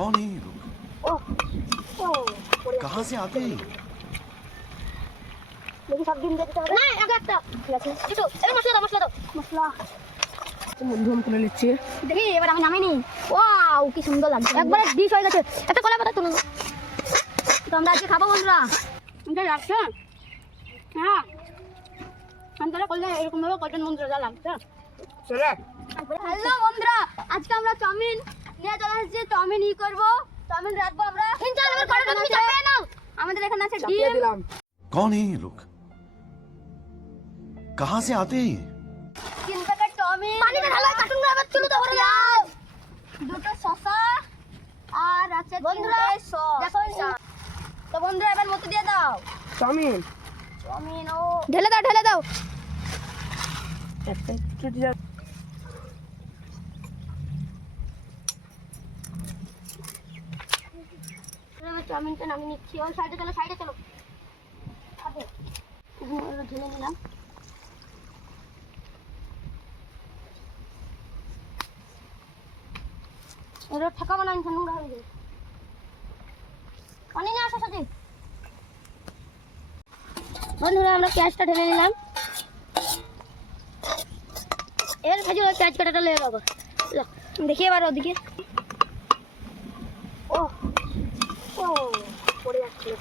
कौन है ये लोग? कहाँ से आते हैं? দেখি সব ডিম দিতে হবে না আগে একটা ঠিক আছে একটু এই মশলা দাও মশলা বন্ধু আমি তুলে নিচ্ছি। দেখি এবার আমি নামিনি ওয়াও কি সুন্দর লাগছে একবারে ডিশ হয়ে গেছে একটা কলা পাতা তুলুন তো আমরা আজকে খাবো বন্ধুরা এটা লাগছে হ্যাঁ আমরা করলে এরকম ভাবে কজন বন্ধুরা যা লাগছে চলে হ্যালো বন্ধুরা আজকে আমরা চাউমিন নিয়ে চলে এসেছি চাউমিন করবো চাউমিন রাখবো আমরা আমাদের এখানে আছে ডিম দিলাম। कौन है ये लोग? कहाँ से आते हैं ये? 3 প্যাকেট চাউমিন পানিতে ঢালা কাটুন না আবার চুলুতে ভরে দাও দুটো শসা আর আছে বন্ধুরা দেখো তো বন্ধুরা এবার মতো দিয়ে দাও চাউমিন চাউমিন ও ঢেলে দাও একটা কেটে যা। আমি চাউমিনটা নামিয়ে নিচ্ছি ওই সাইডে চলো আগে ঢেলে নিলাম এর ঠেকা বানান নোংরা হয়ে যাবে পানি না আসা সাথে বন্ধুরা আমরা পেঁয়াজটা ঢেলে নিলাম এর ভেজে পেঁয়াজ কাটাটা লেগে যাবো দেখি এবার ওদিকে ও পড়ে যাচ্ছিল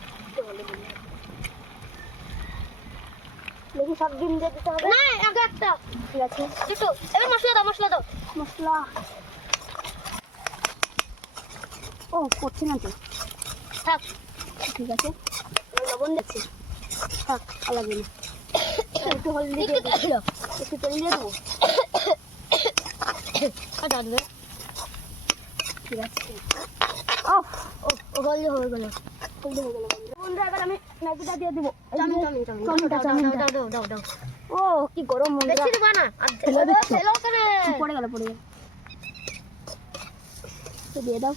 দেখি সব ডিম দিয়ে দিতে হবে না আগে একটা ঠিক আছে একটু এবার মশলা দাও মশলা ও করছি না তো থাক ঠিক আছে লবণ দিচ্ছি থাক আলাদা না একটু হলদি দিয়ে দিও একটু তেল দিয়ে দেবো আচ্ছা দেবে ঠিক আছে ও হলদি হয়ে গেল বন্ধুরা এবার আমি ম্যাগিটা দিয়ে দেবো দাও ও কি গরম বন্ধুরা বেশি দিবা না আর পড়ে গেল দিয়ে দাও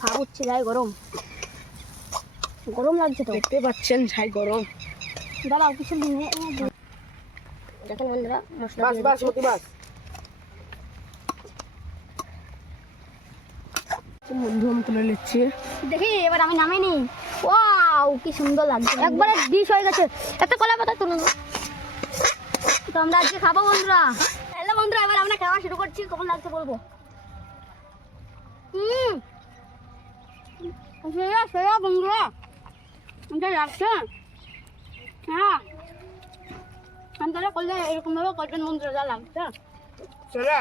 ভাব উঠছে যাই গরম লাগছে তো দেখতে পাচ্ছেন ছাই গরম। দাঁড়াও কিছু নিয়ে দেখেন বন্ধুরা মশলা বাস বন্ধু আমি তুলে নিচ্ছি। দেখি এবার আমি নামিনি ওয়াও কি সুন্দর লাগছে একবারে ডিশ হয়ে গেছে একটা কলা পাতা তুলুন তো আমরা আজকে খাবো বন্ধুরা হ্যালো বন্ধুরা এবার আমরা খাওয়া শুরু করছি কখন লাগছে বলবো সেরা বন্ধুরা এটা লাগছে হ্যাঁ আমরা করলে এরকম ভাবে কজন বন্ধুরা যা লাগছে চলে